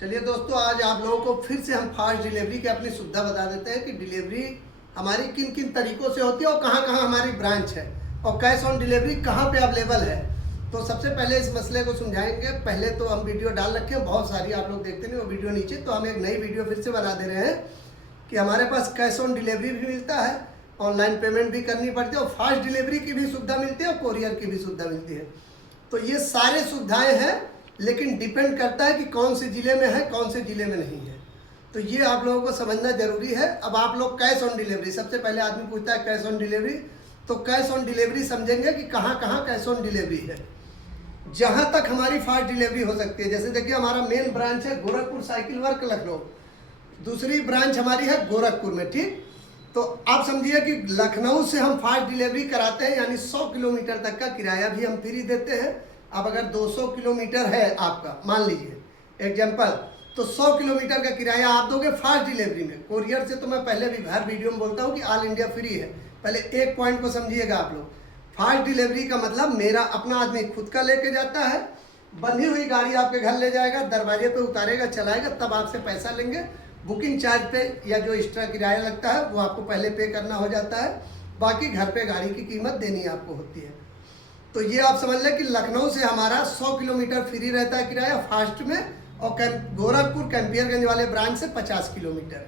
चलिए दोस्तों, आज आप लोगों को फिर से हम फास्ट डिलीवरी की अपनी सुविधा बता देते हैं कि डिलीवरी हमारी किन किन तरीकों से होती है और कहाँ कहाँ हमारी ब्रांच है और कैश ऑन डिलीवरी कहाँ पे अवेलेबल है। तो सबसे पहले इस मसले को समझाएंगे। पहले तो हम वीडियो डाल रखे हैं बहुत सारी, आप लोग देखते नहीं वो वीडियो नीचे, तो हम एक नई वीडियो फिर से बना दे रहे हैं कि हमारे पास कैश ऑन डिलीवरी भी मिलता है, ऑनलाइन पेमेंट भी करनी पड़ती है और फास्ट डिलीवरी की भी सुविधा मिलती है और कोरियर की भी सुविधा मिलती है। तो ये सारे सुविधाएँ हैं, लेकिन डिपेंड करता है कि कौन से ज़िले में है कौन से ज़िले में नहीं है। तो ये आप लोगों को समझना जरूरी है। अब आप लोग कैश ऑन डिलीवरी, सबसे पहले आदमी पूछता है कैश ऑन डिलीवरी, तो कैश ऑन डिलीवरी समझेंगे कि कहाँ कहाँ कैश ऑन डिलीवरी है। जहाँ तक हमारी फास्ट डिलीवरी हो सकती है, जैसे देखिए हमारा मेन ब्रांच है गोरखपुर साइकिल वर्क लखनऊ, दूसरी ब्रांच हमारी है गोरखपुर में, ठीक। तो आप समझिए कि लखनऊ से हम फास्ट डिलीवरी कराते हैं, यानी 100 किलोमीटर तक का किराया भी हम फ्री देते हैं। अब अगर 200 किलोमीटर है आपका, मान लीजिए एग्जाम्पल, तो 100 किलोमीटर का किराया आप दोगे फास्ट डिलीवरी में। कोरियर से तो मैं पहले भी हर वीडियो में बोलता हूँ कि ऑल इंडिया फ्री है। पहले एक पॉइंट को समझिएगा आप लोग, फास्ट डिलीवरी का मतलब मेरा अपना आदमी खुद का लेके जाता है, बंधी हुई गाड़ी आपके घर ले जाएगा, दरवाजे पे उतारेगा, चलाएगा, तब आपसे पैसा लेंगे। बुकिंग चार्ज पे या जो एक्स्ट्रा किराया लगता है वो आपको पहले पे करना हो जाता है, बाकी घर पे गाड़ी की कीमत देनी आपको होती है। तो ये आप समझ लें कि लखनऊ से हमारा 100 किलोमीटर फ्री रहता है किराया फास्ट में, और गोरखपुर कैंपियरगंज वाले ब्रांच से 50 किलोमीटर।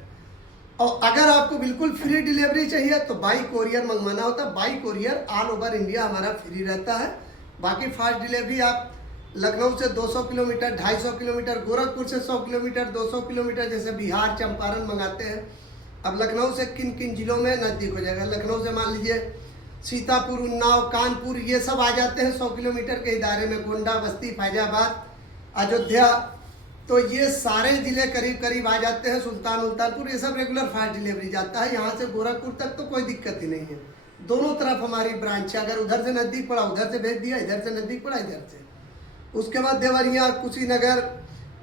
और अगर आपको बिल्कुल फ्री डिलीवरी चाहिए तो बाई कोरियर मंगवाना होता है। By courier all over India हमारा फ्री रहता है। बाकी फास्ट डिलीवरी आप लखनऊ से 200 किलोमीटर, 250 किलोमीटर, गोरखपुर से 100 किलोमीटर, 200 किलोमीटर, जैसे बिहार चंपारण मंगाते हैं। अब लखनऊ से किन किन जिलों में नज़दीक हो जाएगा, लखनऊ से मान लीजिए सीतापुर, उन्नाव, कानपुर, ये सब आ जाते हैं 100 किलोमीटर के इदारे में, गोंडा, बस्ती, फैजाबाद, अयोध्या, तो ये सारे ज़िले करीब करीब आ जाते हैं। सुल्तानपुर, ये सब रेगुलर फास्ट डिलीवरी जाता है। यहाँ से गोरखपुर तक तो कोई दिक्कत ही नहीं है, दोनों तरफ हमारी ब्रांच है। अगर उधर से नज़दीक पड़ा उधर से भेज दिया, इधर से नज़दीक पड़ा इधर से। उसके बाद देवरिया, कुशीनगर,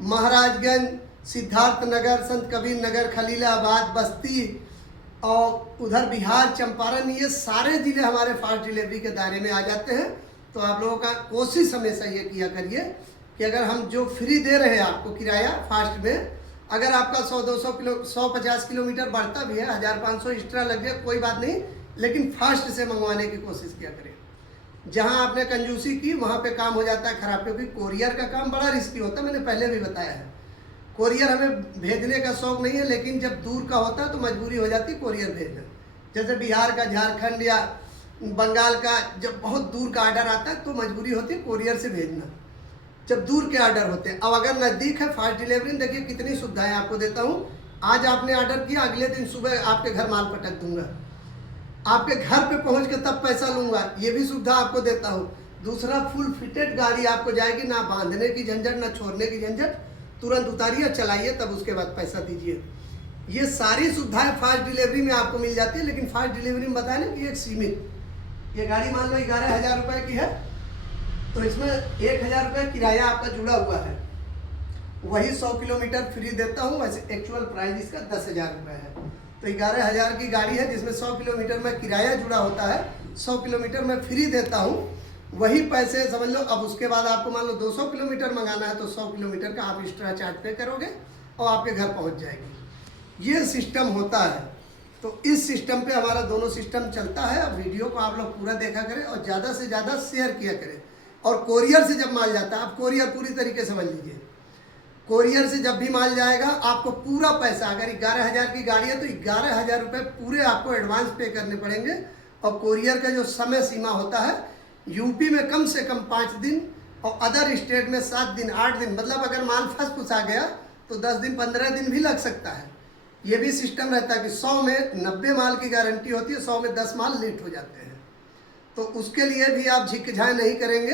महाराजगंज, सिद्धार्थनगर, संत कबीर नगर, खलीलाबाद, बस्ती और उधर बिहार चंपारण, ये सारे ज़िले हमारे फास्ट डिलीवरी के दायरे में आ जाते हैं। तो आप लोगों का कोशिश हमेशा ये किया करिए कि अगर हम जो फ्री दे रहे हैं आपको किराया फास्ट में, अगर आपका 150 किलोमीटर बढ़ता भी है, 1500 एक्स्ट्रा लग जाए कोई बात नहीं, लेकिन फास्ट से मंगवाने की कोशिश किया करें। जहाँ आपने कंजूसी की वहाँ पे काम हो जाता है खराब, क्योंकि कोरियर का काम बड़ा रिस्की होता है, मैंने पहले भी बताया है। कोरियर हमें भेजने का शौक नहीं है, लेकिन जब दूर का होता है तो मजबूरी हो जाती है कोरियर भेजना। जैसे बिहार का, झारखंड या बंगाल का जब बहुत दूर का आर्डर आता है तो मजबूरी होती है कोरियर से भेजना, जब दूर के आर्डर होते हैं। अब अगर नज़दीक है फास्ट डिलीवरी, देखिए कितनी सुविधाएं आपको देता हूँ। आज आपने ऑर्डर किया, अगले दिन सुबह आपके घर माल पटक दूंगा, आपके घर पे पहुँच के तब पैसा लूँगा, ये भी सुविधा आपको देता हूँ। दूसरा, फुल फिटेड गाड़ी आपको जाएगी, ना बांधने की झंझट ना छोड़ने की झंझट, तुरंत उतारिए चलाइए, तब उसके बाद पैसा दीजिए। ये सारी सुविधाएं फास्ट डिलीवरी में आपको मिल जाती है। लेकिन फास्ट डिलीवरी में बताया ना कि एक सीमित, ये गाड़ी मान लो 11,000 रुपये की है, तो इसमें 1,000 रुपये किराया आपका जुड़ा हुआ है, वही 100 किलोमीटर फ्री देता हूँ। वैसे एक्चुअल प्राइस इसका 10,000 रुपये है। तो 11,000 की गाड़ी है जिसमें 100 किलोमीटर में किराया जुड़ा होता है, 100 किलोमीटर में फ्री देता हूँ, वही पैसे समझ लो। अब उसके बाद आपको मान लो 200 किलोमीटर मंगाना है तो 100 किलोमीटर का आप एक्स्ट्रा चार्ज पे करोगे और आपके घर पहुंच जाएगी। ये सिस्टम होता है। तो इस सिस्टम पे हमारा दोनों सिस्टम चलता है। अब वीडियो को आप लोग पूरा देखा करें और ज़्यादा से ज़्यादा शेयर किया करें। और कोरियर से जब माल जाता है, आप कोरियर पूरी तरीके समझ लीजिए, कोरियर से जब भी माल जाएगा आपको पूरा पैसा, अगर 11,000 की गाड़ी है तो 11,000 रुपये पूरे आपको एडवांस पे करने पड़ेंगे। और कोरियर का जो समय सीमा होता है, यूपी में कम से कम 5 दिन और अदर स्टेट में 7 दिन 8 दिन, मतलब अगर माल फंस फुसा गया तो 10 दिन 15 दिन भी लग सकता है। ये भी सिस्टम रहता है कि 100 में 90 माल की गारंटी होती है, 100 में 10 माल लेट हो जाते हैं। तो उसके लिए भी आप झिकझाए नहीं करेंगे।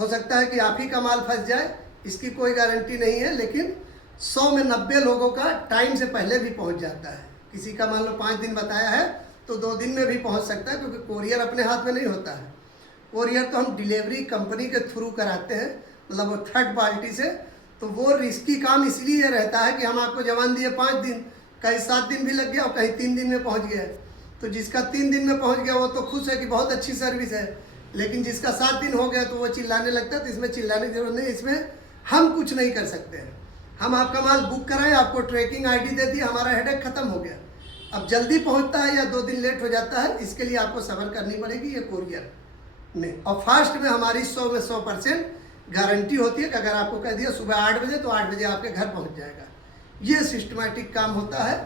हो सकता है कि आप ही का माल फंस जाए, इसकी कोई गारंटी नहीं है, लेकिन 100 में 90 लोगों का टाइम से पहले भी पहुंच जाता है। किसी का मान लो 5 दिन बताया है तो 2 दिन में भी पहुंच सकता है, क्योंकि कोरियर अपने हाथ में नहीं होता है। कोरियर तो हम डिलीवरी कंपनी के थ्रू कराते हैं, मतलब वो थर्ड पार्टी से। तो वो रिस्की काम इसलिए रहता है कि हम आपको जवान दिए 5 दिन, कहीं 7 दिन भी लग गया और कहीं 3 दिन में पहुंच गया। तो जिसका 3 दिन में पहुंच गया वो तो खुश है कि बहुत अच्छी सर्विस है, लेकिन जिसका 7 दिन हो गया तो वो चिल्लाने लगता है। तो इसमें चिल्लाने की जरूरत नहीं, इसमें हम कुछ नहीं कर सकते हैं। हम आपका माल बुक कराएं, आपको ट्रैकिंग आईडी दे दी, हमारा हेडेक खत्म हो गया। अब जल्दी पहुंचता है या 2 दिन लेट हो जाता है, इसके लिए आपको सब्र करनी पड़ेगी, ये कोरियर में। और फास्ट में हमारी 100 में 100% गारंटी होती है कि अगर आपको कह दिया सुबह 8 बजे तो 8 बजे आपके घर पहुंच जाएगा। ये सिस्टमैटिक काम होता है।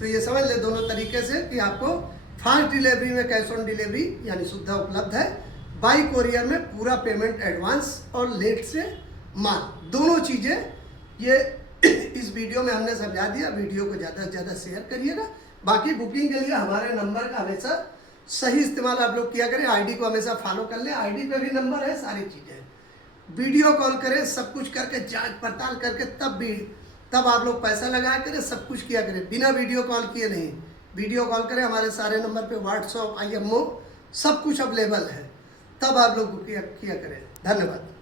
तो ये समझ ले दोनों तरीके से कि आपको फास्ट डिलीवरी में कैश ऑन डिलीवरी यानी सुविधा उपलब्ध है, बाई कोरियर में पूरा पेमेंट एडवांस और लेट से माल, दोनों चीज़ें ये इस वीडियो में हमने समझा दिया। वीडियो को ज़्यादा से ज़्यादा शेयर करिएगा। बाकी बुकिंग के लिए हमारे नंबर का हमेशा सही इस्तेमाल आप लोग किया करें, आईडी को हमेशा फॉलो कर लें, आईडी पे भी नंबर है, सारी चीज़ें। वीडियो कॉल करें, सब कुछ करके जांच पड़ताल करके तब आप लोग पैसा लगाया करें, सब कुछ किया करें, बिना वीडियो कॉल किए नहीं। वीडियो कॉल करें, हमारे सारे नंबर पे व्हाट्सअप IMO सब कुछ अवेलेबल है, तब आप लोग किया करें। धन्यवाद।